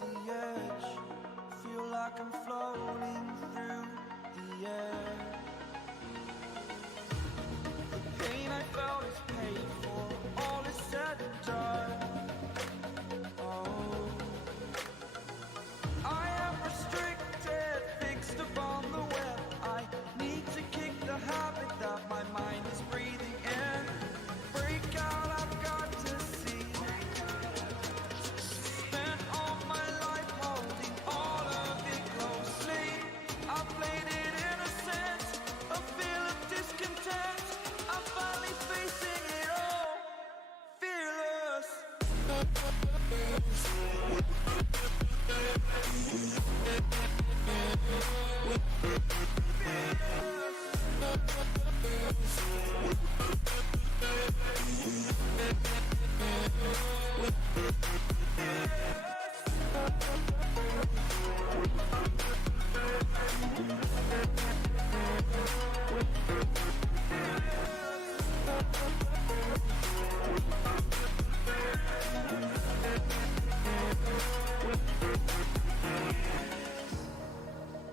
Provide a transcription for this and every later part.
the edge, feel like I'm floating through the air. The pain I felt is paid for, all is said and done. Oh, I am restricted, fixed upon the web. I need to kick the habit that my mind is breathing in. Break out, I've got to see. Spent all my life holding all of it closely. I played it innocent, a feel of discontent. I'm finally facing it all, fearless.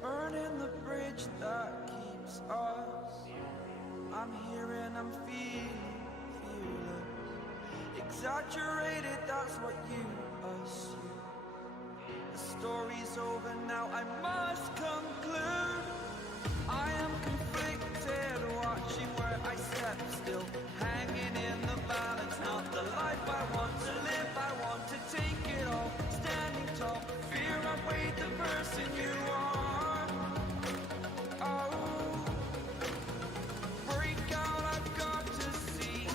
Burning the bridge that keeps us. I'm here and I'm feeling fearless. Exaggerated, that's what you assume. The story's over now, I must conclude. I am conflicted, watching where I step still, hanging in the balance. Not the life I want to live, I want to take it all. Standing tall, fear I've weighed the person you are. Oh, break out, I've got to see.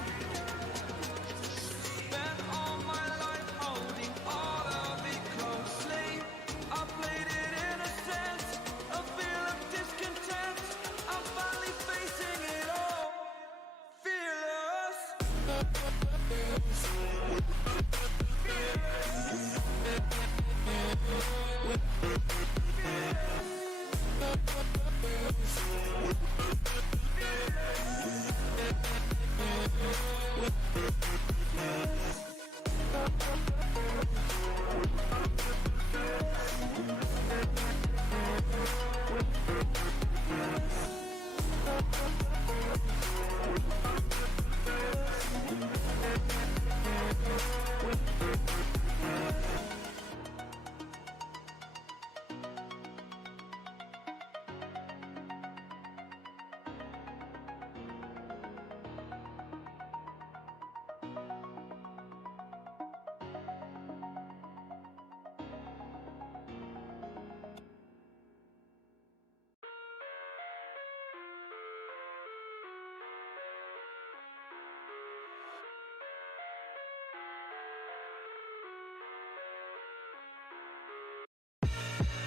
Spent all my life holding all of it closely. I played it innocent, a feel of discontent. I'm finally facing it all, fearless.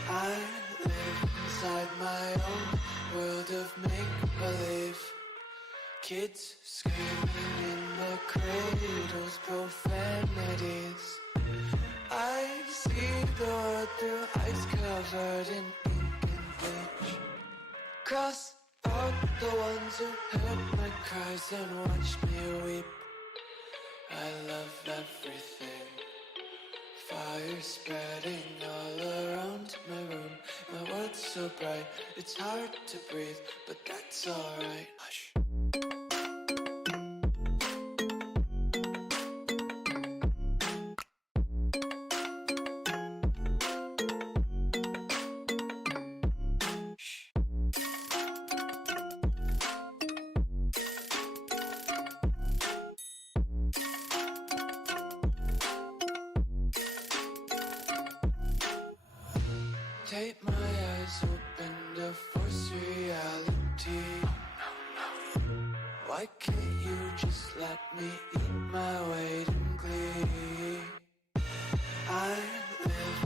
I live inside my own world of make-believe. Kids screaming in the cradles, profanities. I see the world through eyes covered in ink and bleach. Cross out the ones who heard my cries and watched me weep. I love everything. Fire spreading all around my room. My world's so bright, it's hard to breathe, but that's alright. Hush. Take my eyes open to force reality. Why can't you just let me eat my weight in glee? I live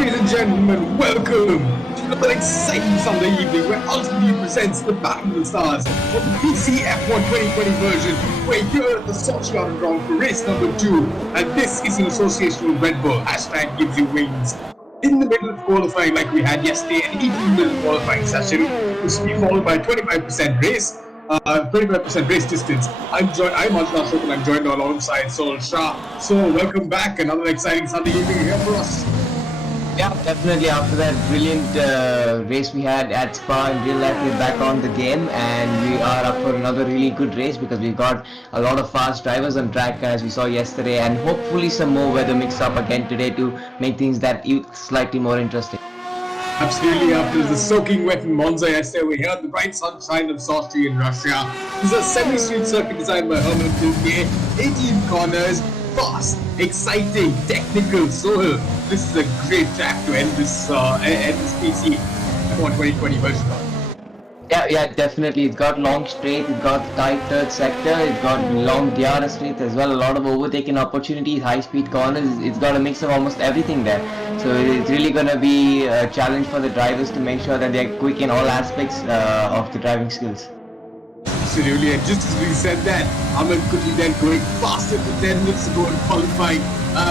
Ladies and gentlemen, welcome to another exciting Sunday evening where Ultimate presents the Battle of the Stars of the PC F1 2020 version. We're here at the SOCHI Ground for race number 2, and this is in association with Red Bull. Hashtag gives you wings. In the middle of qualifying, like we had yesterday, an 18-minute qualifying session, which will be followed by a 25% race. 25% race distance. I'm Ajna and I'm joined alongside Sol Shah. So welcome back, another exciting Sunday evening here for us. Yeah, definitely. After that brilliant race we had at Spa in real life, we're back on the game and we are up for another really good race because we've got a lot of fast drivers on track as we saw yesterday, and hopefully some more weather mix up again today to make things that slightly more interesting. Absolutely, after the soaking wet in Monza yesterday, we're here at the bright sunshine of Sochi in Russia. This is a semi-street circuit designed by Amith, 18 corners, fast, exciting, technical. So this is a great track to end this PC F1 2020 version on. Yeah, definitely. It's got long straight, it's got tight third sector, it's got long DRS straight as well, a lot of overtaking opportunities, high speed corners. It's got a mix of almost everything there. So it's really going to be a challenge for the drivers to make sure that they're quick in all aspects of the driving skills. Absolutely, and just as we said that, Amith then going faster than 10 minutes ago in qualifying.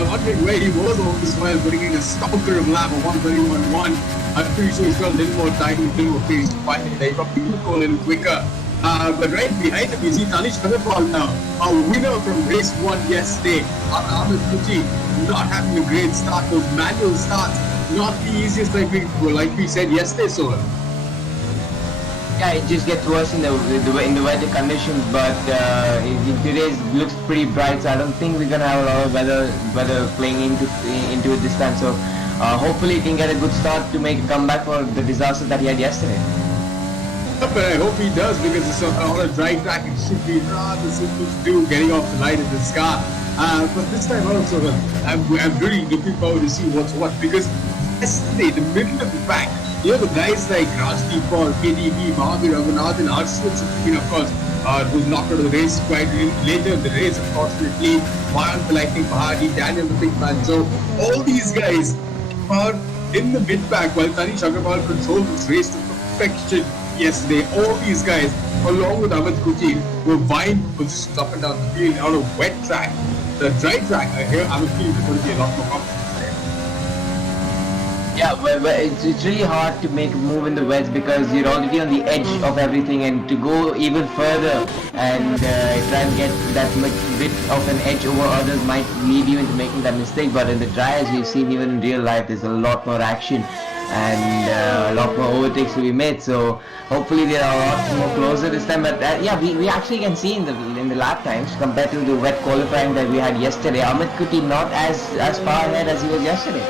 Wondering where he was all this while, putting in a stalker of lap of 1:31.1. I'm pretty sure he's got a little more time, a little more pace to find it. He probably will go a little quicker. But right behind him, you see Yashish Manohar now, our winner from race 1 yesterday. Amith not having a great start. Those manual starts, not the easiest like we said yesterday, so. Yeah, it just gets worse in the weather conditions, but today looks pretty bright, so I don't think we're gonna have a lot of weather playing into it this time. So hopefully he can get a good start to make a comeback for the disaster that he had yesterday. But I hope he does, because it's on a dry track. It should be rather simple to do, getting off the line in this car. But this time also, I'm really looking forward to see what's what, because yesterday, the middle of the pack, you know, the guys like Rajdeep Paul, KDB, Mahaveer, Arshwin, of course, who's knocked out of the race quite later in the race, unfortunately. Mayan, lightning, Pahadi, Daniel, the big man. So all these guys are in the mid pack while TANISH controlled this race to perfection yesterday. All these guys, along with Amith, were vying for positions up and down the field on a wet track. The dry track, I hear Amith is going to be a lot more comfortable. Yeah, but it's really hard to make a move in the wets because you're already on the edge of everything, and to go even further and try and get that much bit of an edge over others might lead you into making that mistake. But in the dry, as we've seen even in real life, there's a lot more action and a lot more overtakes to be made. So hopefully they are a lot more closer this time. But yeah, we actually can see in the lap times compared to the wet qualifying that we had yesterday, Amith not as far ahead as he was yesterday.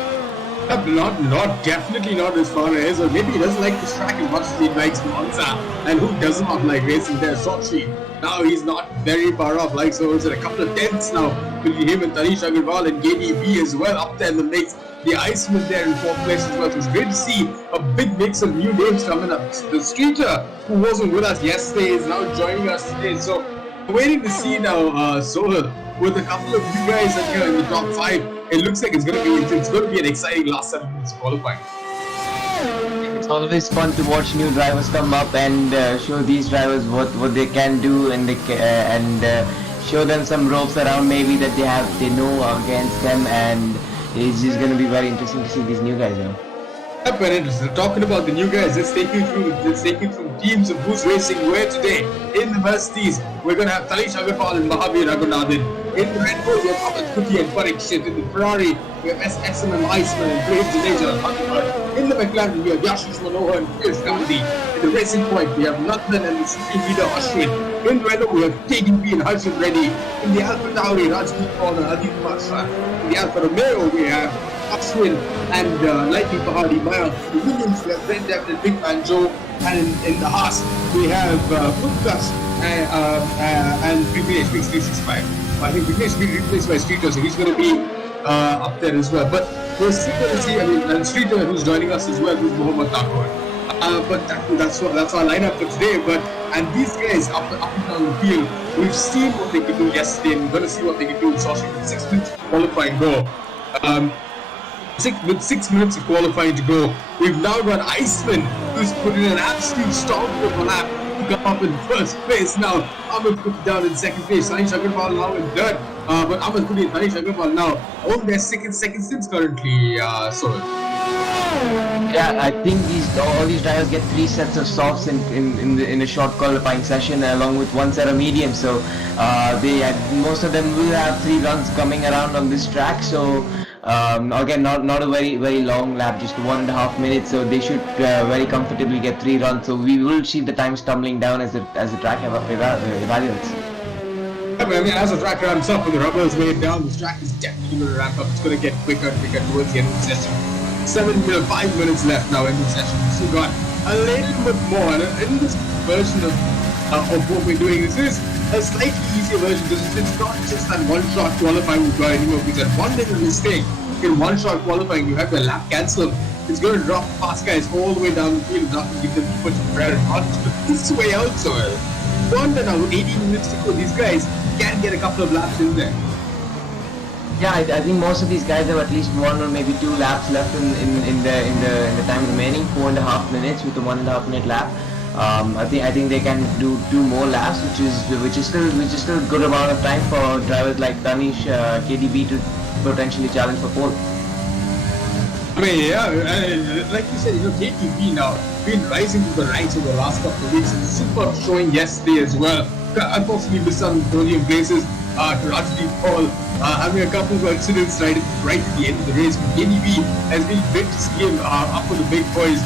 Definitely not as far as, or maybe he doesn't like this track as much as he likes Monza, and who does not like racing there? Sochi. Now he's not very far off, like so it's a couple of tenths now between him and TANISH and KDB as well up there in the mix. The Iceman there in 4th place as well. So it's great to see a big mix of new names coming up. The Streeter, who wasn't with us yesterday, is now joining us today. So we're waiting to see now Sohel with a couple of new guys that are in the top 5. It looks like it's going to be an exciting last 7 minutes qualifying. It's always fun to watch new drivers come up and show these drivers what they can do, and show them some ropes around maybe that they know against them, and it's just going to be very interesting to see these new guys now. Very interesting. Talking about the new guys, let's take you through teams of who's racing where today. In the Mercedes, we're going to have TANISH and Mahaveer. In the Red Bull, we have Amith and Parikshit. In the Ferrari, we have SMM Iceman and Brave Denaja and Thunderbird. In the McLaren, we have Yashish Manohar and Piyush Gandhi. In the Racing Point, we have Nandandivy and the Supreme Leader Ashwin. In Renault, we have KDB and Harshit Reddy. In the Alfa Tauri, Rajdeep Paul and adheetparashar. In the Alfa Romeo, we have Ashwin and Lightning Pahadi, Mayan. In the Williams, we have Brent Devlin and Big Man Joe. And in the Haas, we have Utkas and Vignesh 365. I think Vignesh will be replaced by Streeter, so he's going to be up there as well. But we're still going to see, and Streeter, who's joining us as well, who's Mohammad Thakur. But that's our lineup for today. And these guys up and down the field, we've seen what they could do yesterday, and we're going to see what they can do in Sochi with 6 minutes qualifying go. with 6 minutes of qualifying to go. We've now got Iceman, who's put in an absolute storm of a lap to come up in first place now. Amith put it down in second place. TANISH now in third. But Amith put it TANISH now on their second stints currently. Yeah, I think all these drivers get 3 sets of softs in a short qualifying session, along with 1 set of mediums. So most of them will have 3 runs coming around on this track. So again, not a very long lap, just 1.5 minutes. So they should very comfortably get 3 runs. So we will see the times tumbling down as the track evaluates. I mean, as the track ramps up and the rubber is laid down, this track is definitely going to ramp up. It's going to get quicker and quicker towards the end of the session. 5 minutes left now in the session. So we've got a little bit more. And in this version of what we're doing, this is a slightly easier version because it's not just that one-shot qualifying we've got anymore. Because at one little mistake in one-shot qualifying, you have the lap cancel. It's going to drop fast guys all the way down the field, not to give them too much credit. But this way also, wonder now, 18 minutes to go, these guys can get a couple of laps in there. Yeah, I think most of these guys have at least 1 or maybe 2 laps left in the time remaining, 4.5 minutes with a 1.5 minute lap. I think they can do 2 more laps, which is still a good amount of time for drivers like TANISH, KDB to potentially challenge for pole. I mean, yeah, like you said, KDB now been rising to the ranks over the last couple of weeks. Super showing yesterday as well. Unfortunately, missed some podium places. Rajdeep Paul having a couple of accidents right at the end of the race. But KDB has been great to see him up with the big boys.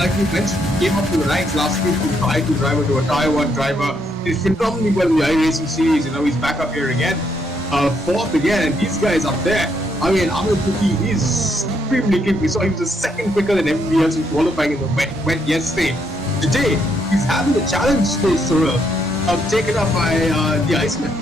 Like we mentioned, he came up to the ranks last week from Tier 2 driver to a Tier 1 driver. He's phenomenally well in the iRacing series. He's back up here again. 4th again, and these guys up there. I mean, Amith is extremely quick. We saw he was a second quicker than everybody else in qualifying in the wet yesterday. Today, he's having a challenge space taken up by the Iceman.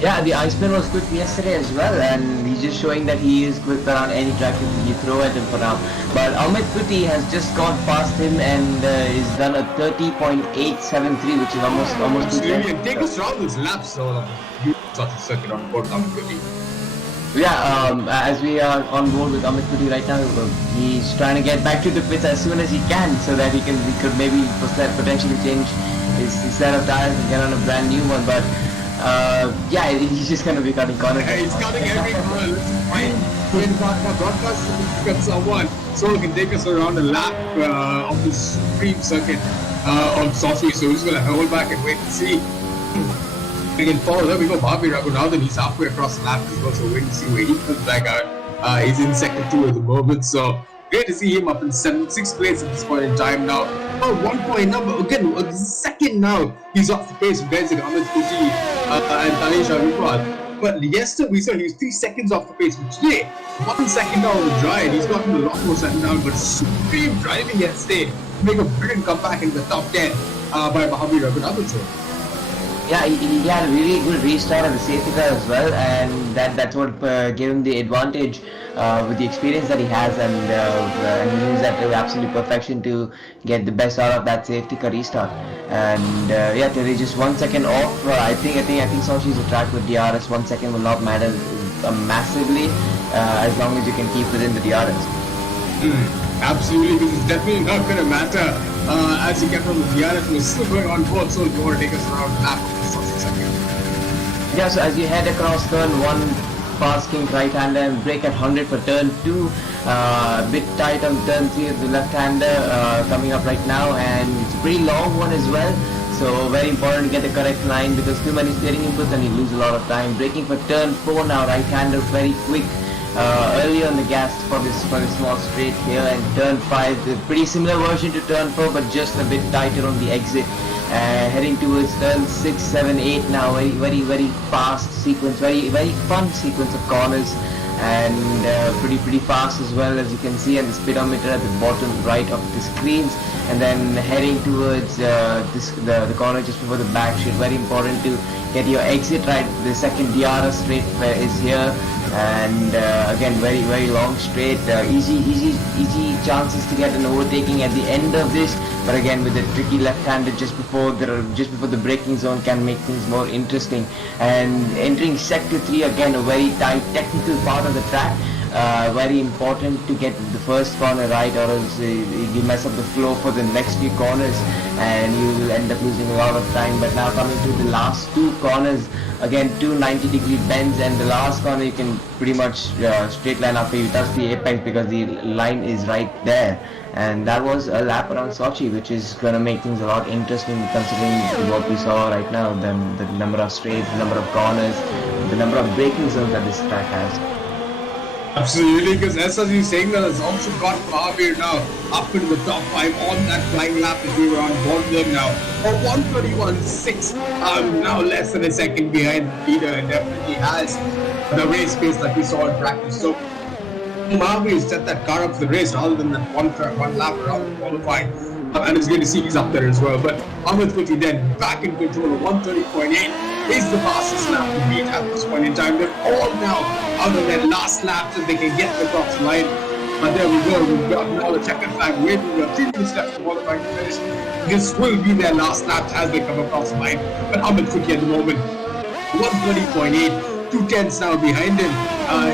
Yeah, the Iceman was quick yesterday as well, and he's just showing that he is quick around any track you throw at him for now. But Amith has just gone past him and he's done a 30.873, which is almost 2 seconds. Take us around this lap, so such a circuit on board Amith. Yeah, as we are on board with Amith right now, he's trying to get back to the pits as soon as he can, so that he could maybe potentially change his set of tires and get on a brand new one. But yeah, he's just going to be cutting corners. Hey, he's cutting every corner. This is fine. When broadcast got someone so he can take us around a lap of this supreme circuit of SOCHI. So we're just going to hold back and wait and see. We can follow. There we go. Mahaveer now that he's halfway across the lap as well. So waiting to see where he comes back out. He's in second 2 at the moment. So great to see him up in 6th place at this point in time now. 1 point number again. The second now he's off the pace of guys like Amith and TANISH. But yesterday we saw he was 3 seconds off the pace. But today, 1 second down on the dry, and he's gotten a lot more second down. But supreme driving yesterday to make a brilliant comeback in the top 10 by Mahaveer. Yeah, he had a really good restart of the safety car as well, and that's what gave him the advantage with the experience that he has, and he used that to absolute perfection to get the best out of that safety car restart. And yeah, today just 1 second off. I think SOCHI is a track with DRS. 1 second will not matter massively as long as you can keep within the DRS. Absolutely, because it's definitely not going to matter as he kept on the DRS. We're still going on board, so if you want to take us around the lap for a second. Yeah, so as you head across turn 1, fast kink right-hander and brake at 100 for turn 2. A bit tight on turn 3 with the left-hander coming up right now, and it's a pretty long one as well. So very important to get the correct line, because too many steering inputs and you lose a lot of time. Braking for turn 4 now, right-hander very quick. Early on the gas for this small straight here, and turn 5, a pretty similar version to turn 4, but just a bit tighter on the exit. Heading towards turn 6, 7, 8 now, very fast sequence, very fun sequence of corners, and pretty fast as well, as you can see, and the speedometer at the bottom right of the screens. And then heading towards the corner just before the back shift. Very important to get your exit right. The second DRS straight is here, and again very long straight. Easy chances to get an overtaking at the end of this, but again with the tricky left-hander just before the braking zone can make things more interesting. And entering sector 3, again a very tight technical part of the track. very important to get the first corner right, or else you mess up the flow for the next few corners and you will end up losing a lot of time. But now coming to the last two corners, again 2 90-degree bends, and the last corner you can pretty much straight line after you touch the apex because the line is right there. And that was a lap around Sochi, which is going to make things a lot interesting considering what we saw right now, the number of straights, the number of corners, the number of braking zones that this track has. Absolutely, because SOCHI is saying that it's also got Mahaveer now up into the top 5 on that flying lap as we were on board them now. For 131.6, now less than a second behind the leader, and definitely has the race pace that we saw in practice. So Mahaveer set that car up for the race rather than that one lap around qualifying. And it's great to see he's up there as well. But Amith quickly then back in control of 130.8 is the fastest lap to beat at this point in time. They're all now out of their last lap so they can get across the line. But there we go, we've got now the checkered flag waiting. We have 3 minutes left to qualifying to finish. This will be their last lap as they come across the line. But Amith quickly at the moment, 130.8, 2 tenths now behind him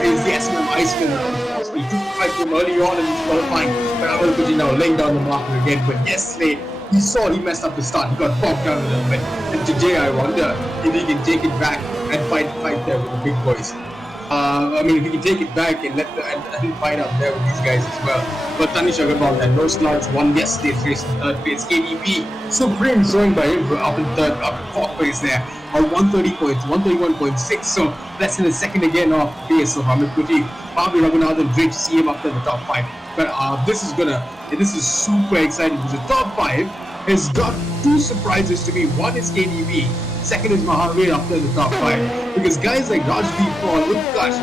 is the SMM Iceman. He took the fight from early on in his qualifying, but Amith quickly now laying down the marker again. But yesterday, he saw he messed up the start. He got bogged down a little bit. And today, I wonder if he can take it back and fight there with the big boys. I mean, if he can take it back and and fight out there with these guys as well. But TANISH had no slouch, won yesterday's race in third place. KDB, supreme showing by him up in fourth place there on 130 points, 131.6. So less than a second again off the pace of Amith Kuti. Mahaveer Raghunathan, great to see him up there in the top 5. But this is super exciting because the top 5 has got 2 surprises to me. One is KDB, second is Mahaveer up there in the top 5. Because guys like Rajdeep Paul, Utkarsh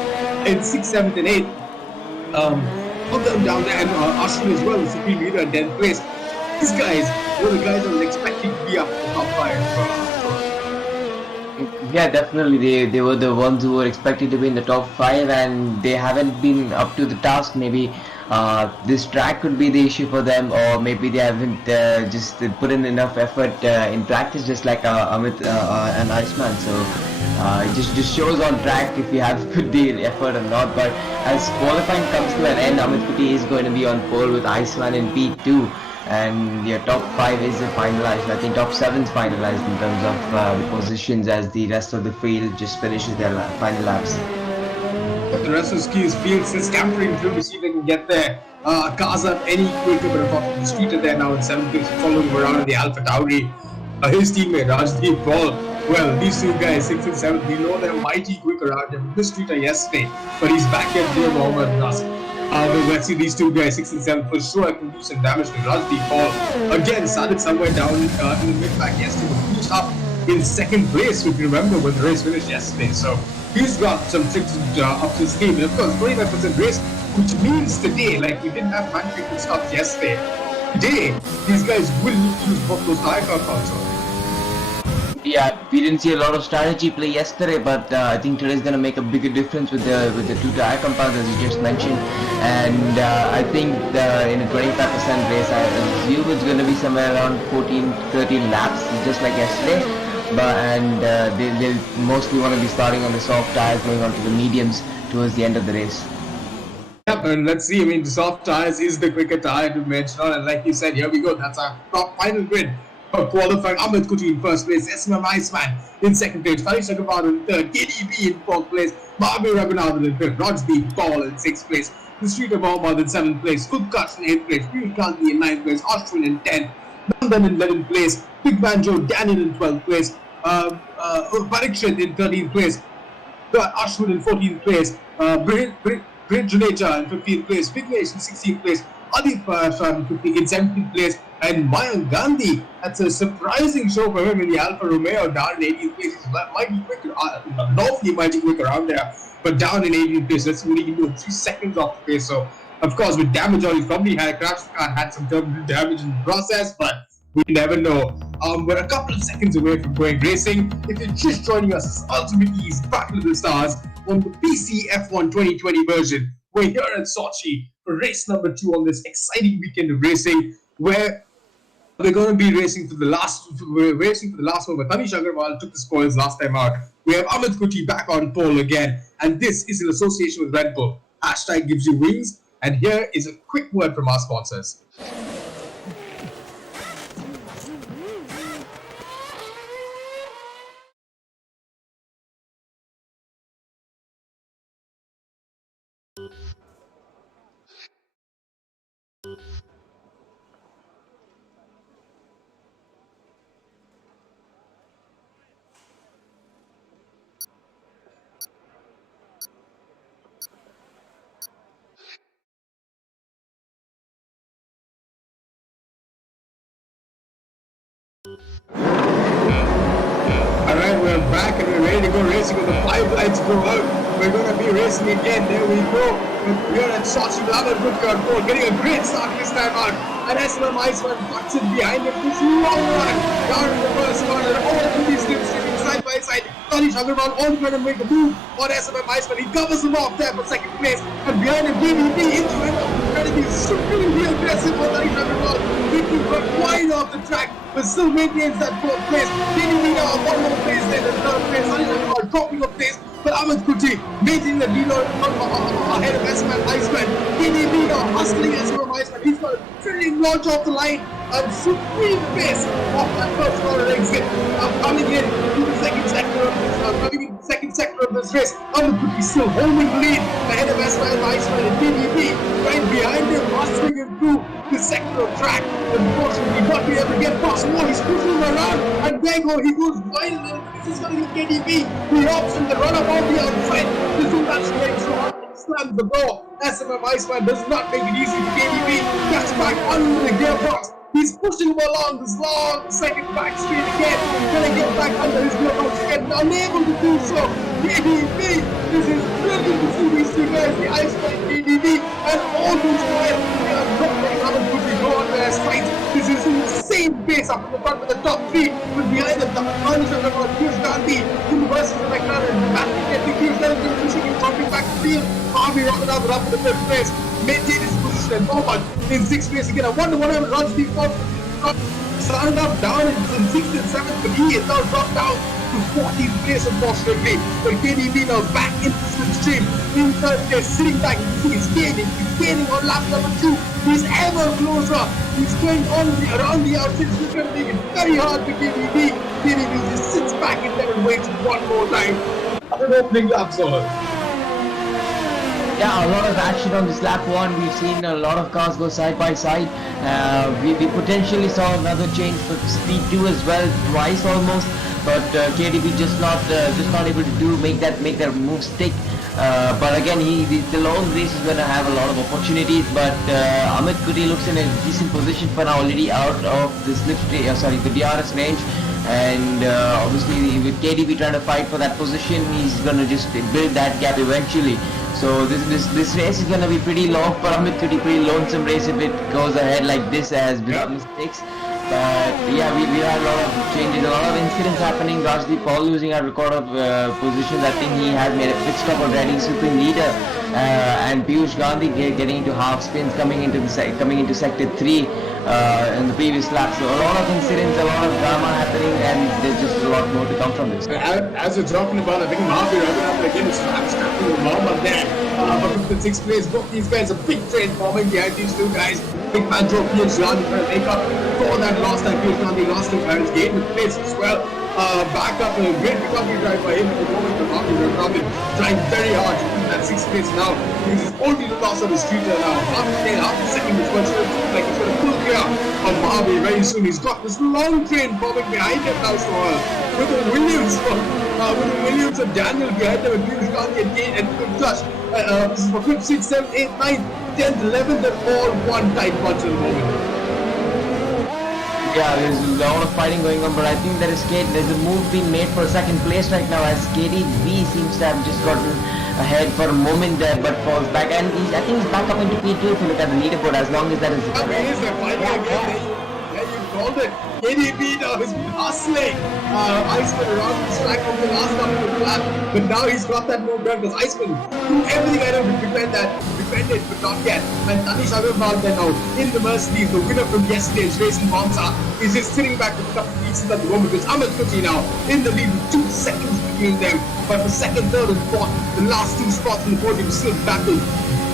in 6th, 7th and 8th, put them down there, and Ashwin as well, the supreme leader in 10th place. These guys were the guys I was expecting to be up in the top 5. Yeah, definitely. They were the ones who were expected to be in the top 5, and they haven't been up to the task. Maybe this track could be the issue for them, or maybe they haven't just put in enough effort in practice, just like Amith and Iceman. So it just shows on track if you have put the effort or not. But as qualifying comes to an end, Amith Kuti is going to be on pole with Iceman in P2. And your top 5 is finalized. I think top 7 is finalized in terms of the positions as the rest of the field just finishes their final laps. The rest of the field is scampering through to see if they can get there. Cars up any quicker, but unfortunately the street are there now in 7th place, following him around in the Alpha Tauri. His teammate Rajdeep Paul. Well, these two guys, 6th and 7th, we know they're mighty quick around him. This streeter yesterday, but he's back at Dear Mohammed Nas. But let's see these two guys, 6th and 7th, for sure I can do some damage to Rajdeep Paul. Again, started somewhere down in the mid-pack yesterday, but finished up in 2nd place, if you remember when the race finished yesterday. So he's got some tricks up his game. And of course, 25% race, which means today, like we didn't have man-freaking stops yesterday. Today, these guys will use both those tire compounds. Yeah, we didn't see a lot of strategy play yesterday, but I think today's going to make a bigger difference with the 2 tire compounds as you just mentioned. And I think in a 25% race, I assume it's going to be somewhere around 14-13 laps, just like yesterday. And they'll mostly want to be starting on the soft tires, going on to the mediums towards the end of the race. Yep, and let's see. I mean, the soft tires is the quicker tire to mention, and like you said, here we go. That's our top final grid. Qualifying Amith Kuti in 1st place, SMM Iceman in 2nd place, TANISH in 3rd, KDB in 4th place, Mahaveer Raghunathan in 5th, Rajdeep Paul in 6th place, the Street of Mohammed in 7th place, Utkarsh in 8th place, Piyush Gandhi in 9th place, Ashwin in 10th, Nandan in 11th place, Big Banjo Daniel in 12th place, Parikshit in 13th place, Ashwin in 14th place, Great Juneja in 15th place, Big Nash in 16th place, adheetparashar in 17th place, and Mayank Gandhi. That's a surprising show for him in the Alfa Romeo down in 18th place. He's mighty quick, normally mighty quick around there, but down in 18th place. Let's see what he can do in 3 seconds off the pace. So, of course, with damage on, he's probably had a crash car, had some damage in the process, but we never know. We're a couple of seconds away from going racing. If you're just joining us, it's UltimateE's Battle of the Stars on the PC F1 2020 version. We're here at Sochi for race number 2 on this exciting weekend of racing, where we're going to be racing for the last over. TANISH took the spoils last time out. We have Amith Kuti back on pole again, and this is in association with Red Bull. Hashtag gives you wings. And here is a quick word from our sponsors. Alright, we're back and we're ready to go racing with the 5 lights go out. We're going to be racing again. There we go. We're at SOCHI with Amith on board, getting a great start this time out. And SMM Iceman cuts it behind him. This long run down in the first corner. All of these teams sitting side by side. Tanish Agarwal all trying to make a move on SMM Iceman. He covers him off there for second place. And behind him, DDP into it. Trying to be supremely aggressive for Tanish Agarwal. Making got wide off the track, but still maintains that fourth place. DDP now one more place there, the third place. Tanish Agarwal dropping a place. But Amith maintaining the lead ahead of SMM Iceman. DDP now hustling SMM Iceman. He's got a thrilling launch off the line and supreme pace off that first corner exit. Coming in to the second sector of this race. Amith still holding the lead ahead of SMM Iceman and DDP right behind him, hustling him through the sector of track. Unfortunately, not being able to get past more. He's pushing him around, and there he goes wild. This is going to get KDB. He opts in the run up on the outside. This is that straight so hard. Slams the door. SMM Iceman does not make it easy for KDB. Gets back under the gearbox. He's pushing him along this long second back straight again. Trying to get back under his gearbox again. Unable to do so. KDB. This is brilliant to see these two guys, the Iceman and KDB, and all these guys. They are not letting Amith go on their sides. This is insane pace up in the front with the top three. With behind them, the Pahadi about Piyush Gandhi, Kumorizora and McLaren. Getting Piyush Gandhi pushing him, dropping back to field. Mahaveer up in the third place. Maintain his position and Mohammed in sixth place again. I wonder what happened. Rajdeep Paul started up down in sixth and seventh, but he is now dropped down to 14th place unfortunately. But KDB now back into the slipstream. In third place, sitting back, he's gaining on lap number 2. He's ever closer. He's going around the outside. He's going to make it very hard for KDB. KDB just sits back in there and waits one more time. An opening lap solo. Yeah, a lot of action on this lap 1. We've seen a lot of cars go side by side. We potentially saw another change for speed 2 as well, twice almost. But KDB just not able to make that move stick. But again, the long race is going to have a lot of opportunities. But Amith looks in a decent position for now, already out of the the DRS range. And obviously with KDB trying to fight for that position, he's going to just build that gap eventually. So this race is going to be pretty long for Amith. Pretty lonesome race if it goes ahead like this as without mistakes. But yeah, we had a lot of changes, a lot of incidents happening. Rajdeep Paul losing our record of positions. I think he has made a pit stop already, supreme leader. And Piyush Gandhi getting into half spins, coming into sector 3 in the previous lap. So a lot of incidents, a lot of drama happening, and there's just a lot more to come from this. As we're talking about, I think Mahaveer again is scrapping with Mohammed there. But in 6th place, both these guys, a big train forming behind these two guys. Big man drove Piyush Gandhi trying to make up for that loss that Piyush Gandhi lost in Paris. Gained the place as well. Back up, a great recovery drive by him at the moment. The Mahaveer trying very hard to keep that 6th place now. Because he's only the loss of his streeter now. Half a second is what's like he's going to pull clear on Mahaveer very soon. He's got this long train forming behind him now. So with the Williams and Daniel behind them, and Piyush Gandhi and good touch. This is for 5th, 6th, 7th, 8th, 9th, 10th, 11th, they're all one tight bunch at the moment. Yeah, there's a lot of fighting going on, but I think there's a move being made for second place right now as KDB seems to have just gotten ahead for a moment there, but falls back, and I think he's back up into P2 if you look at the leaderboard, as long as that is correct. Yeah, you called it. KDB now has been hustling Iceman around the track over the last couple of laps, but now he's got that more ground because Iceman do everything I know to defend it, but not yet. And Tanish Agarwal then now in the Mercedes, the winner from yesterday's race in Monza, is just sitting back with a couple of pieces at the moment because Amith now in the lead with 2 seconds between them. But for second, third, and fourth, the last 2 spots in the podium still battled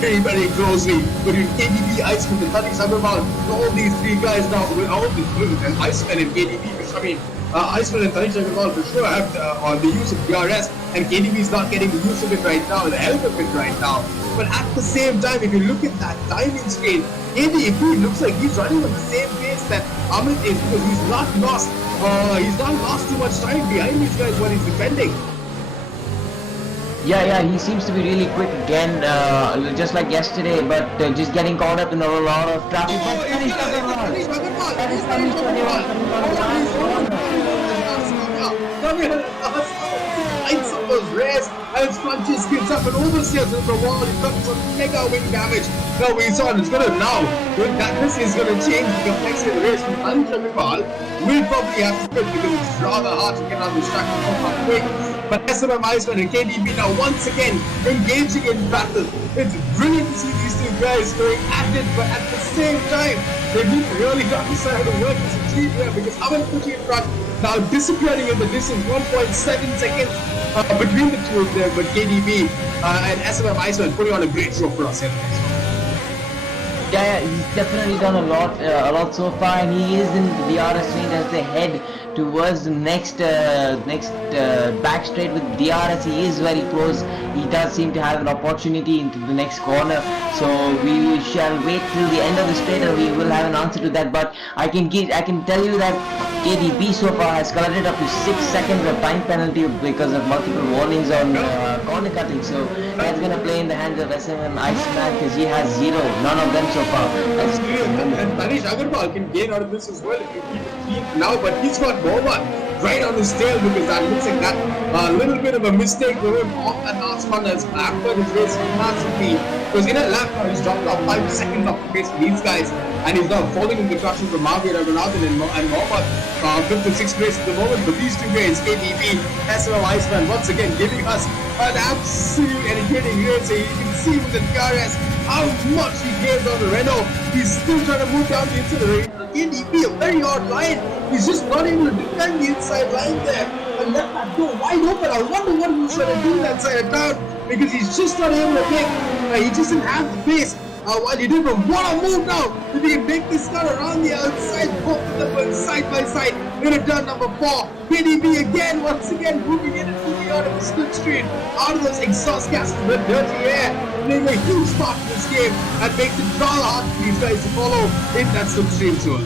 very, very closely between KDB, Iceman, and Tanish Agarwal. All these three guys now, all these and Iceman and KDB, which I mean, Iceman and Tanish Agarwal for sure have the use of DRS, and KDB is not getting the use of it right now, the help of it right now. But at the same time, if you look at that timing screen, KDB looks like he's running on the same pace that Amith is, because he's not lost too much time behind these guys when he's defending. Yeah, he seems to be really quick again, just like yesterday, but just getting caught up in a lot of traffic. Lights up those rares, and Sponges gives up an oversteer to the wall. He comes some mega wing damage. Now he's on. It's gonna now. This is gonna change the complexity of the race. From Thunderbird, we'll probably have to quit because it's rather hard to get on this track and come up quick. But SMM Iceman and KDB now once again engaging in battle. It's brilliant to see these two guys going at it, but at the same time, they need to really got to decide how to work as a team here, because Amith in front, now disappearing in the distance, 1.7 seconds between the two of them, but KDB and SMM Iceman putting on a great show for us here. Yeah, he's definitely done a lot so far, and he is in the DRS range as they head towards the next back straight with DRS. He is very close. He does seem to have an opportunity into the next corner, so we shall wait till the end of the straight and we will have an answer to that. But I can tell you that KDB so far has collected up to 6 seconds of time penalty because of multiple warnings on corner cutting, so that's going to play in the hands of SMM Iceman because he has none of them so far. And Tanish Agarwal can gain out of this as well if you keep it clean now, but he's got Mohammed right on his tail, because that looks like that little bit of a mistake for him off that last one has hampered his race massively, because in a lap now he's dropped off 5 seconds off the pace for these guys, and he's now falling in the clutches from Mahaveer and Mohammed, 5th and 6th place at the moment. But these two guys, KDB, SMM Iceman, once again giving us an absolute educating race. You can see with the DRS how much he gains on the Renault. He's still trying to move down the inside of the KDB, a very hard line. He's just not able to defend the inside line there and let that go wide open. I wonder what he's trying to do that side of town, because he's just not able to make, he just didn't have the pace. While he did, but what a move now! If he can make this cut around the outside, both of them went side by side in a turn number 4. KDB again, once again, moving in and moving out of the slipstream, out of those exhaust gases with dirty air, playing a huge part in this game and makes it rather hard for these guys to follow in that slipstream zone.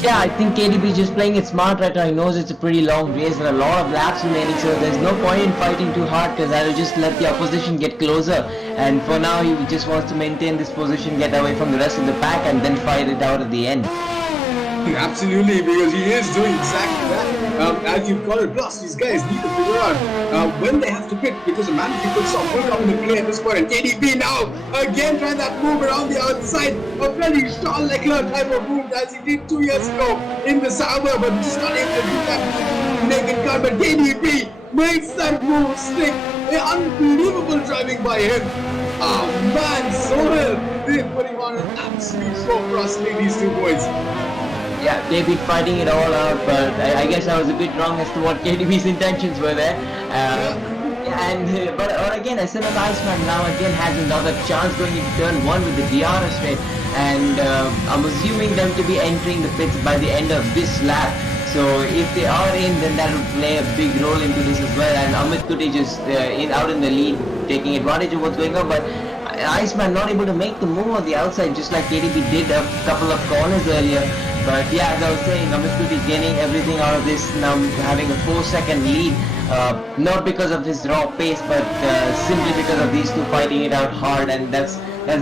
Yeah, I think KDB is just playing it smart right now. He knows it's a pretty long race and a lot of laps remaining, so there's no point in fighting too hard because that'll just let the opposition get closer. And for now, he just wants to maintain this position, get away from the rest of the pack, and then fight it out at the end. Absolutely, because he is doing exactly that. As you've got it, plus these guys need to figure out when they have to quit, because a mandatory pit stop will come into play at this point. And KDB now again trying that move around the outside, a very Charles Leclerc type of move as he did 2 years ago in the summer, but just not able to do that naked cut. But KDB makes that move stick. Unbelievable driving by him. Oh man, Sohail, they're putting on an absolute show for us, these two boys. Yeah, they've been fighting it all out, but I guess I was a bit wrong as to what KDB's intentions were there. But again, SMM Iceman now again has another chance going into turn 1 with the DRS straight, and I'm assuming them to be entering the pits by the end of this lap. So if they are in, then that will play a big role into this as well. And Amith could be just out in the lead, taking advantage of what's going on, but Iceman not able to make the move on the outside, just like KDB did a couple of corners earlier. But yeah, as I was saying, Amith could be gaining everything out of this, now having a 4-second lead. Not because of his raw pace, but simply because of these two fighting it out hard, and that's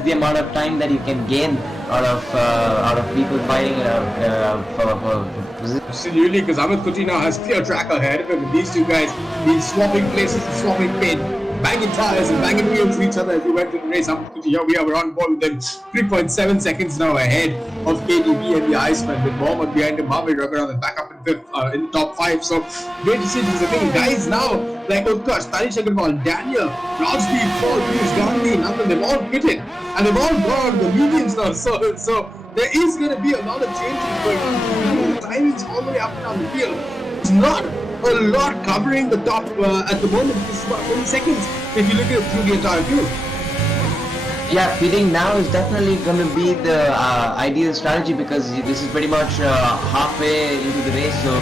the amount of time that you can gain out of people fighting it out for position. Absolutely, because Amith Kuti now has clear track ahead of him, and these two guys been swapping places and swapping paint, banging tires and banging wheels with each other as we went to the race. Amith Kuti, here we are on board with them, 3.7 seconds now ahead of KDB and the Iceman, with Mohammed behind him, Mahaveer on the back up in 5th, in the top 5. So great to see this. I think guys now like Utkarsh, Tanish Agarwal, Daniel, Rajdeep Paul, Piyush Gandhi, Nandandivy, they've all pitted and they've all gone on the mediums now. So there is going to be a lot of changes going on. The timing's all the way up and down the field. It's not a lot covering the top at the moment. It's about 20 seconds if you look at it through the entire field. Yeah, feeding now is definitely going to be the ideal strategy because this is pretty much halfway into the race. So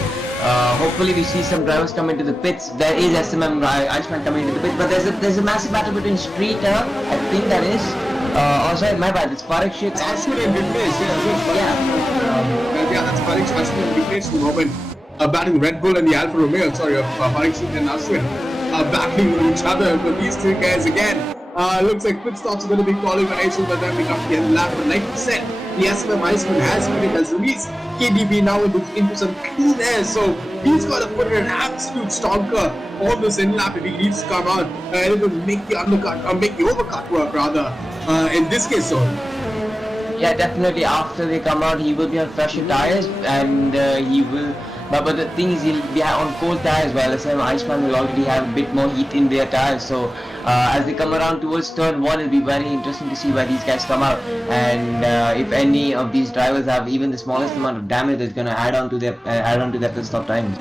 hopefully we see some drivers come into the pits. There is SMM Iceman coming into the pits, but there's a massive battle between Streeter, I think that is. Oh, sorry, my bad. It's Parikshit. It's Ashwin and Vignesh, yeah, that's Parikshit, Ashwin and Vignesh at the moment. Batting Red Bull and the Alfa Romeo, sorry, Parikshit and Ashwin battling with each other. But these two guys again, looks like pit stops are going to be qualification, but then we come to the end lap. But like you said, the SMM Iceman has released KDB now into some clean air, so he's got to put in an absolute stonker on this in lap if he needs to come out and it will make the undercut, or make the overcut work rather. In this case, so. Yeah, definitely. After they come out, he will be on fresher tires, and he will. But the thing is, he'll be on cold tires, while SM Iceman will already have a bit more heat in their tires. So as they come around towards turn 1, it'll be very interesting to see where these guys come out, and if any of these drivers have even the smallest amount of damage, that's going to add on to their pit stop times.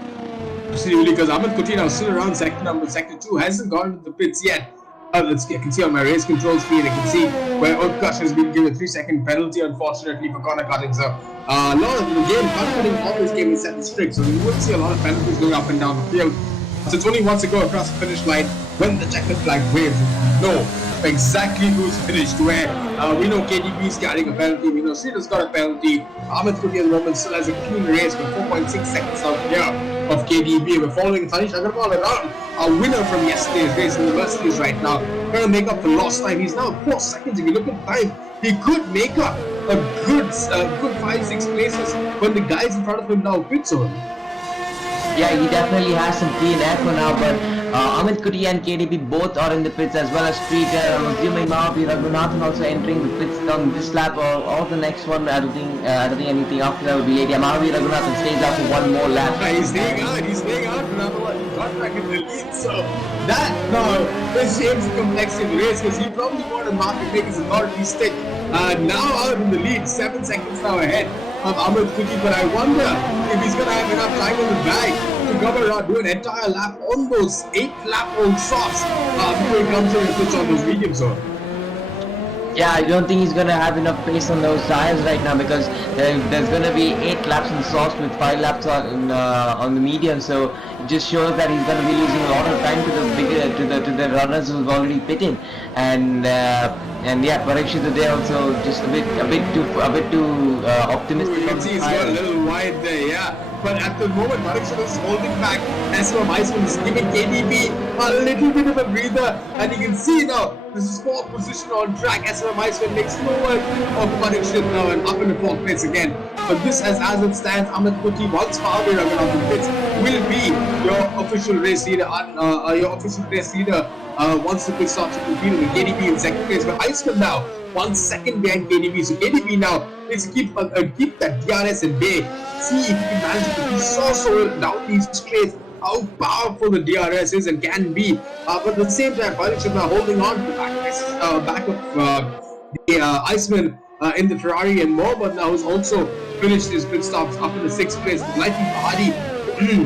Absolutely, because Amith Kutina is still around sector 2, hasn't gone to the pits yet. I can see on my race control screen, I can see where Utkarsh has been given a 3-second penalty, unfortunately, for corner cutting. So, a lot of the game, cutting all this game is set strict, so we would see a lot of penalties going up and down the field. So, it's only once to go across the finish line when the checkered flag waves. We know exactly who's finished where. We know KDB is carrying a penalty, we know Sridhar's got a penalty. Amith Kutina at the moment still has a clean race with 4.6 seconds out here of KDB. We're following Tanish Agarwal around, our winner from yesterday's race in the Mercedes right now, trying to make up for lost time. He's now 4 seconds. If you look at time, he could make up a good 5-6 places when the guys in front of him now pit zone. Yeah, he definitely has some clean air for now, but Amith Kutina and KDB both are in the pits, as well as Streeter. I'm assuming Mahaveer Raghunathan also entering the pits on this lap or the next one. I don't think anything after that will be late. Yeah, Mahaveer Raghunathan stays out for one more lap. He's staying out for another one. He got back in the lead, so that now this changes the complexity of the race, because he probably wanted Mark to make his authority stick. Now out in the lead, 7 seconds now ahead of Amith Kutina, but I wonder if he's going to have enough time in the bag to cover around, do an entire lap on those 8-lap-old softs before he comes in and puts on those mediums on. Yeah, I don't think he's going to have enough pace on those tires right now, because there's going to be 8 laps on softs with 5 laps on the medium, so it just shows that he's going to be losing a lot of time to the runners who've already pitted, and yeah, Parikshit today also just a bit too optimistic. You can see he's got a little wide there, yeah. But at the moment, Parikshit is holding back. SMM Iceman is giving KDB a little bit of a breather, and you can see now this is 4th position on track. SMM Iceman makes no work of Parikshit now and up in the 4th place again. But this, as it stands, Amith Kutina, once Mahaveer Raghunathan pits, will be your official race leader. Once the pit stops are completed with KDB in 2nd place. But Iceman now 1 second behind KDB. So KDB now needs to keep that DRS at bay. See if he can manage to be so down these straights, how powerful the DRS is and can be. But at the same time, Parikshit now holding on to the back of the Iceman in the Ferrari, and Mohammed now has also finished his pit stops up in the 6th place. Likely Pahadi,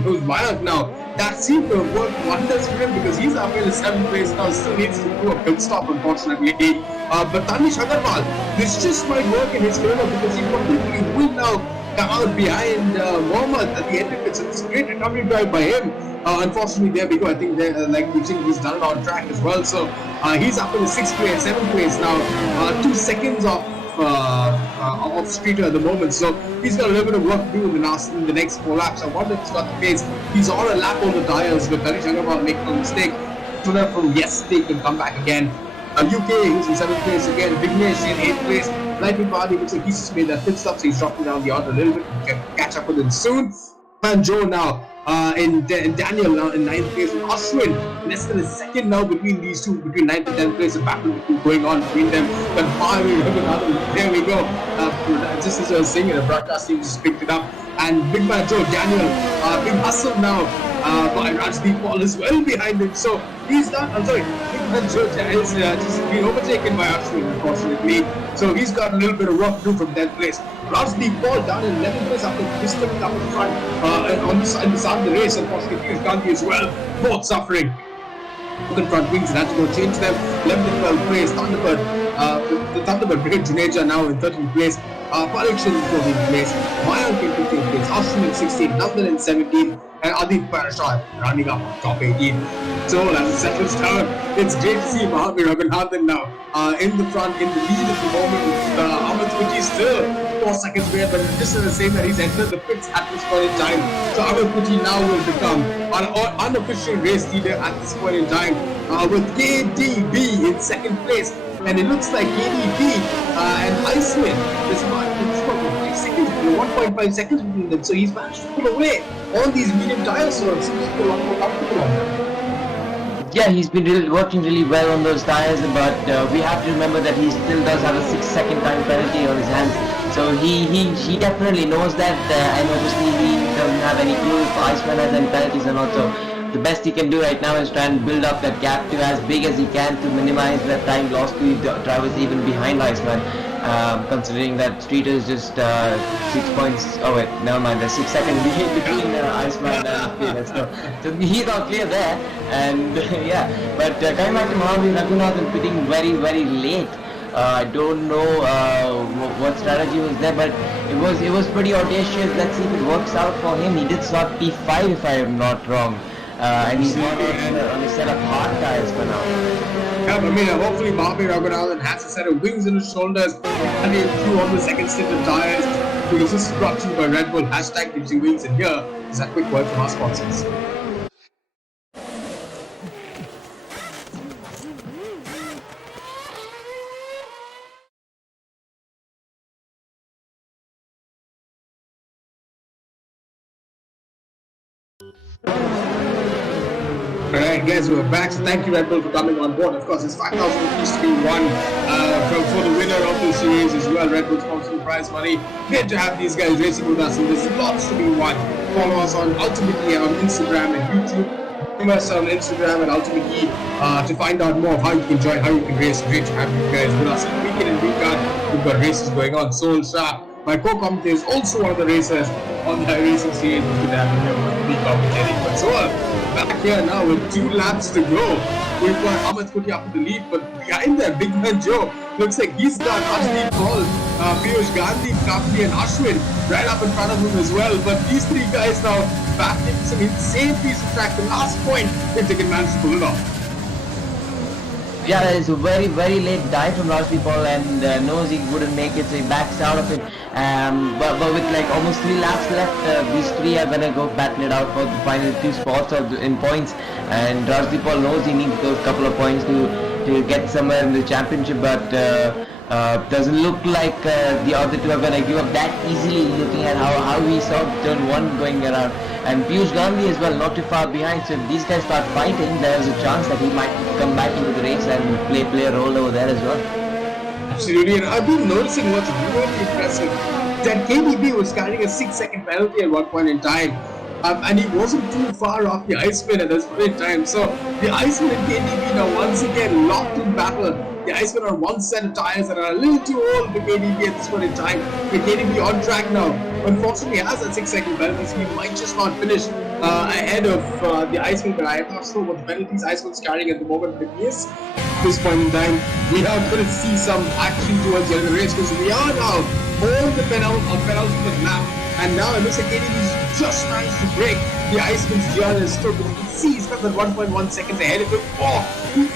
who's Mayank now. That seemed to have worked wonders for him, because he's up in the 7th place now, still needs to do a pit stop, unfortunately. But Tanish Agarwal, this just might work in his favor, because he probably will now come out behind Mohammed at the end of it. So it's a great recovery drive by him. Unfortunately, there we go. I think like we think he's done it on track as well. So he's up in the 6th place, 7th place now, 2 seconds off Streeter at the moment, so he's got a little bit of work to do in the next 4 laps. I wonder if he's got the pace. He's on a lap on the tires, but Tanish Agarwal making a mistake. Tuna from yesterday can come back again. UltimateE, who's in 7th place again. Vignesh in 8th place. Lightning Pahadi looks like he's just made that pit stop, so he's dropping down the order a little bit. We can catch up with him soon. And Joe now and Daniel now in 9th place, and Ashwin less than a second now between these two, between 9th and 10th place, a battle going on between them. But there we go. Just as I was saying, the broadcast team just picked it up, and Big Man Joe Daniel, big hustle now by Rajdeep Paul as well behind him. So he's done. I'm sorry, Big Man Joe Daniel is just been overtaken by Ashwin, unfortunately. So he's got a little bit of work to do from 10th place. Rajdeep Paul down in 11th place after distant up in front on the side of the race. Unfortunately, Piyush Gandhi as well, both suffering. front wings and had to go change them. 11th and 12th place, Thunderbird. The Thunderbird Brigade Juneja now in 13th place. Parikshan in 14th place. Mayank in 15th place. Ashwin in 16th. Nandan in 17th. And adheetparashar running up on top 18. So as it settles down, it's great to see Mahaveer now in the front, in the lead at the moment with Amith still 4 seconds away, but just in the same that he's entered the pits at this point in time. So Amith now will become an unofficial race leader at this point in time with KDB in second place. And it looks like KDB and Iceman, there's about 1.5 seconds between them. So he's managed to pull away all these medium tires, so it seems to be a lot more comfortable on them. Yeah, he's been working really well on those tires, but we have to remember that he still does have a 6-second time penalty on his hands. So he definitely knows that, and obviously he doesn't have any clue if Iceman has any penalties or not. So the best he can do right now is try and build up that gap to as big as he can to minimize that time lost to drivers even behind Iceman. Considering that Streeter is just 6 points. Oh wait, never mind. There's 6 seconds between Iceman and Streeter. So he's all clear there. And yeah, but coming back to Mahaveer Raghunathan pitting very late. I don't know what strategy was there, but it was pretty audacious. Let's see if it works out for him. He did slot P5 if I am not wrong. And he's not on a set of hard tires for now. Yeah, I mean, hopefully Mahaveer Raghunathan has a set of wings in his shoulders and he'll through on the second stint of tires because this is brought to you by Red Bull. Hashtag gives you wings, and here is a quick word from our sponsors. Alright guys, we're back, so thank you Red Bull for coming on board. Of course, it's 5,000 rupees to be won for the winner of the series as well. Red Bull sponsoring prize money. Great to have these guys racing with us, and there's lots to be won. Follow us on UltimateE on Instagram and YouTube. Follow us on Instagram and UltimateE to find out more of how you can join, how you can race. Great to have you guys with us. And week in and week out, we've got races going on. Soul Shah, my co-commentator, is also one of the racers on the racing series. It's good to have him here with me commentating. But so back here now with 2 laps to go. We've got Amith up in the lead, but behind there, Big Man Joe looks like he's got Rajdeep Paul, Piyush Gandhi, Kapti and Ashwin right up in front of him as well. But these 3 guys now battling some insane piece of track. The last point, if they can manage to pull it off. Yeah, it's a very late dive from Rajdeep Paul, and knows he wouldn't make it, so he backs out of it. But with like almost 3 laps left, these 3 are gonna go battle it out for the final 2 spots in points. And Rajdeep Paul knows he needs those couple of points to get somewhere in the championship, but doesn't look like the other 2 are gonna give up that easily. Looking at how we saw turn 1 going around, and Piyush Gandhi as well, not too far behind. So if these guys start fighting, there's a chance that he might come back into the race and play a role over there as well. Absolutely, and I've been noticing what's really impressive, that KDB was carrying a 6-second penalty at one point in time, and he wasn't too far off the Iceman at this point in time. So the Iceman and KDB now once again locked in battle. The Iceman are 1 set of tires that are a little too old for KDB at this point in time. The KDB on track now. Unfortunately, has that 6-second penalty, so he might just not finish ahead of the Iceman, but I am not sure what the penalties Iceman's carrying at the moment. But if he is at this point in time, we are going to see some action towards the end of the race, because we are now on the penultimate lap. And now it looks like KDB's just managed to break the Iceman's journey. Still, you can see he's got that 1.1 seconds ahead of him. Oh,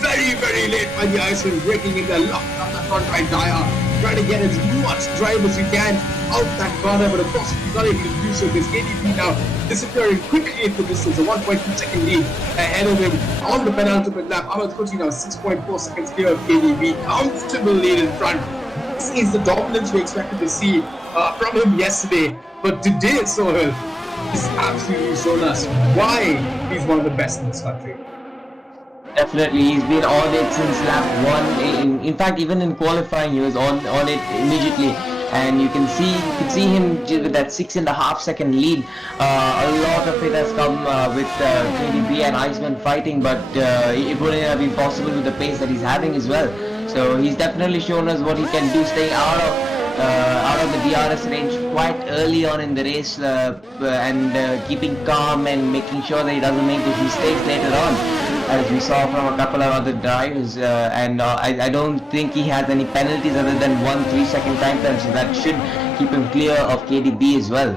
very late by the Iceman, breaking in there, locking up that front right tire, trying to get as much drive as you can out that corner, but of course he's not able to do so because KDB now disappearing quickly into the distance. A 1.2 second lead ahead of him on the penultimate lap. Amith now 6.4 seconds clear of KDB, comfortable lead in front. This is the dominance we expected to see from him yesterday, but today Sohail has absolutely shown us why he's one of the best in this country. Definitely, he's been on it since lap 1. In fact, even in qualifying, he was on it immediately. And you can see him with that 6.5 second lead. A lot of it has come with KDB and Iceman fighting, but it wouldn't have been possible with the pace that he's having as well. So he's definitely shown us what he can do, staying out of out of the DRS range quite early on in the race, and keeping calm and making sure that he doesn't make those mistakes later on, as we saw from a couple of other drivers. I don't think he has any penalties other than 1 3-second time penalty, so that should keep him clear of KDB as well.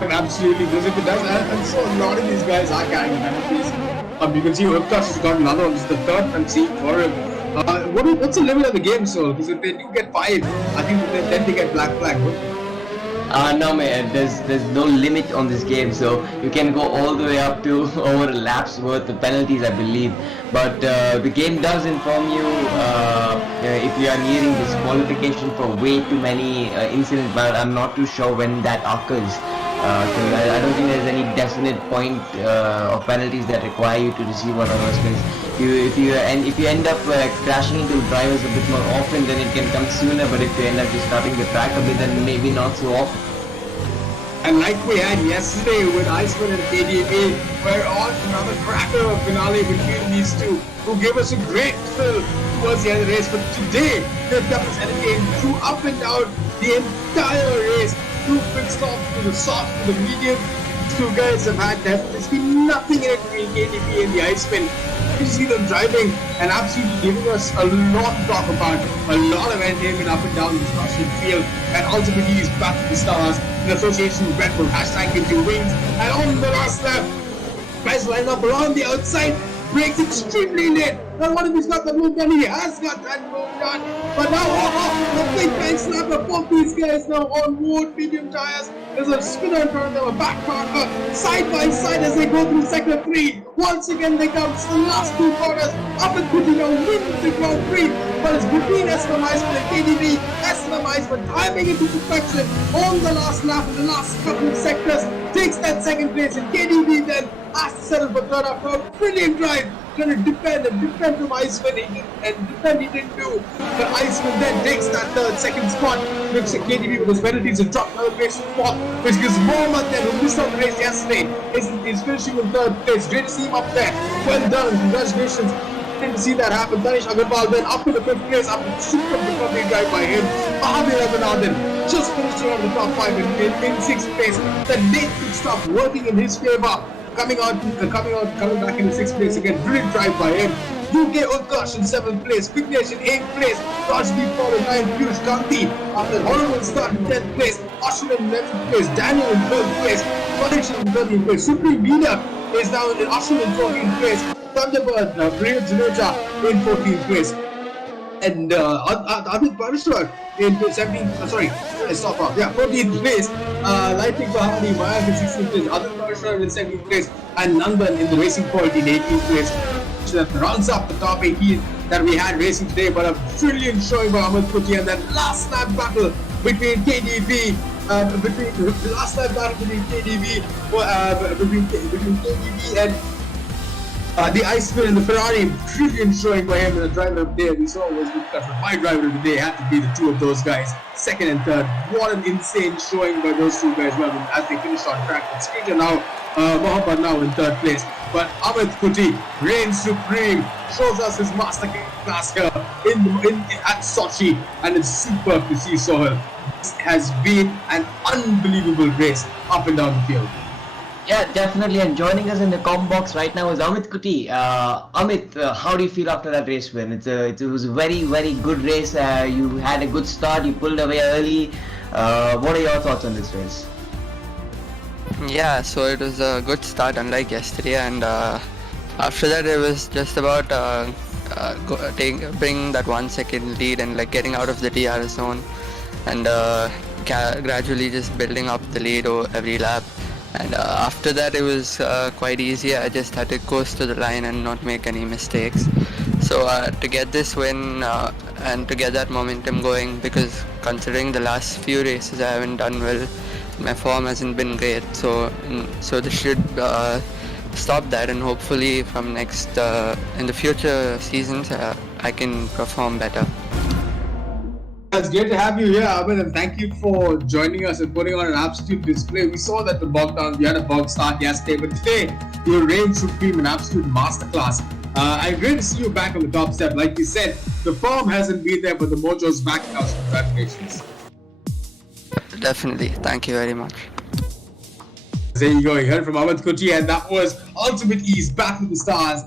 Absolutely, because if it does, and so a lot of these guys are carrying penalties. You can see Utkarsh has got another one. This is the third penalty for him. What's the limit of the game, so? Because if they do get 5, I think then they get black flag. No man, there's no limit on this game, so you can go all the way up to over laps worth of penalties, I believe. But the game does inform you if you are nearing disqualification for way too many incidents, but I'm not too sure when that occurs. So I don't think there's any definite point of penalties that require you to receive one of those things. If you end up crashing into drivers a bit more often, then it can come sooner. But if you end up just starting the track a bit, then maybe not so often. And like we had yesterday with Iceman and KDB, we're on another cracker of finale between these two, who gave us a great thrill towards the end of the race. But today, they've kept us entertained through up and down the entire race. Through pit stops, to the soft, to the medium. These two guys have had there's been nothing in it between KDB and the Iceman. You see them driving and absolutely giving us a lot to talk about, a lot of entertainment up and down this Russian field. And ultimately, he's back to the stars in association with Red Bull. # gives you wings. And on the last lap, guys line up around the outside, breaks extremely late. Now, one of these got the move done, he has got that move done. But now, the big bang slap of both these guys now on road medium tires. There's a spinner in front of them, a back marker, side by side as they go through sector 3. Once again, they come to the last 2 corners. Up and Kuti now wins the Grand Prix. But it's between Eslam Iceman and KDB. Eslam Iceman timing into perfection on the last lap in the last couple of sectors. Takes that second place, and KDB then has to settle for third after a brilliant drive. Trying to defend from Iceman, he didn't do. But Iceman then takes that second spot. Looks at KDB with his penalties and dropped another place to 4th, which gives Mohammed then, who missed out the race yesterday, is finishing in 3rd place. Great to see him up there. Well done, congratulations. Didn't see that happen. TANISH then up to the 5th place after a super recovery drive by him. Mahaveer just finishing on the top 5 in 6th place. The late pit stop working in his favour. Coming back in the 6th place again. Brilliant drive by him. YouuKayy Utkarsh in 7th place. Vignesh in 8th place. Rajdeep Paul in 9th. Piyush Gandhi after a horrible start in 10th place. Ashwin in 11th place. Daniel in 12th place. Kumorizora in 13th place. Supreme Leader is now in Ashwin in 14th place. Thunderbird, in 14th place. And adheetparashar in 14th place. Lightning Pahadi, Mahaveer in 16th place. adheetparashar in 17th place. And Nandandivy in the Racing Point in 18th place. That rounds up the top 18 that we had racing today. But a brilliant showing by Amith and that last lap battle between KDB. Between KDB and the Iceman and the Ferrari. Brilliant showing by him, and the driver of the day we saw was Utkarsh. But my driver of the day had to be the 2 of those guys, 2nd and 3rd. What an insane showing by those 2 guys as they finished on track. And Skater now, Mohammed now in 3rd place. But Amith reigns supreme, shows us his masterclass here at SOCHI, and it's superb to see Sohail. This has been an unbelievable race up and down the field. Yeah, definitely. And joining us in the com box right now is Amith. Amith, how do you feel after that race win? It was a very, very good race. You had a good start. You pulled away early. What are your thoughts on this race? Yeah, so it was a good start, unlike yesterday, and after that it was just about bring that 1 second lead and like getting out of the DRS zone, and gradually just building up the lead every lap. And after that it was quite easy. I just had to coast to the line and not make any mistakes. So to get this win and to get that momentum going, because considering the last few races I haven't done well, my form hasn't been great, so this should stop that, and hopefully from in the future seasons I can perform better. It's great to have you here, Amith, and thank you for joining us and putting on an absolute display. We saw that we had a bug start yesterday, but today you reigned supreme, an absolute masterclass. I'm great to see you back on the top step. Like you said, the form hasn't been there, but the mojo's back now, so congratulations. definitely. Thank you very much. There you go, you heard from Amith Kuti, and that was UltimateE's Battle of the Stars.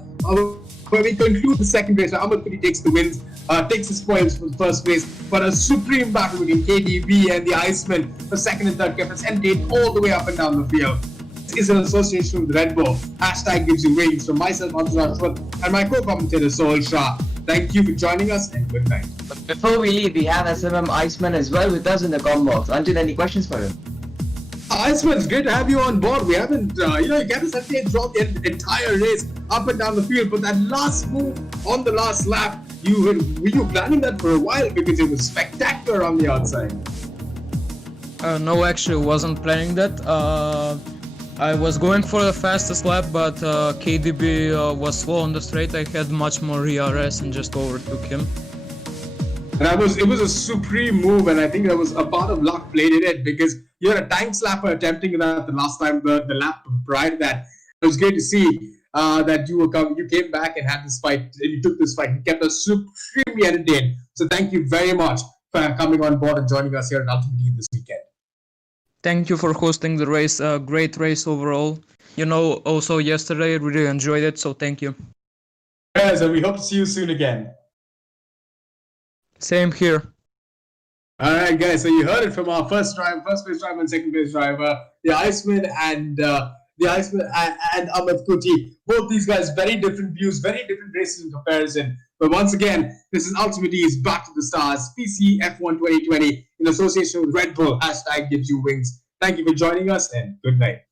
Where we conclude the second race, Amith Kuti takes the wins, takes his points for the first race, but a supreme battle between KDB and the Iceman for second and third kept us entertained all the way up and down the field. This is an association with Red Bull. Hashtag gives you wings from myself, Antara, and my co-commentator, Soul Shah. Thank you for joining us, and good night. But before we leave, we have SMM Iceman as well with us in the com box. Until any questions for him? Iceman, it's great to have you on board. We haven't, you kept us entertained throughout the entire race, up and down the field. But that last move on the last lap, were you planning that for a while because it was spectacular on the outside? No, actually, wasn't planning that. I was going for the fastest lap, but KDB was slow on the straight. I had much more ERS and just overtook him. And it was a supreme move, and I think there was a part of luck played in it because you had a time slapper attempting that the last time, the lap prior to that. It was great to see that you came back and had this fight, and you took this fight. You kept us supremely entertained. So thank you very much for coming on board and joining us here at UltimateE this weekend. Thank you for hosting the race. Great race overall. Also yesterday I really enjoyed it, so thank you. Yes, and we hope to see you soon again. Same here. All right, guys. So you heard it from our first base driver and second base driver, the Iceman and Amith Kuti. Both these guys, very different views, very different races in comparison. But once again, this is UltimateE's Back to the Stars, PC F1 2020 in association with Red Bull. Hashtag gives you wings. Thank you for joining us, and good night.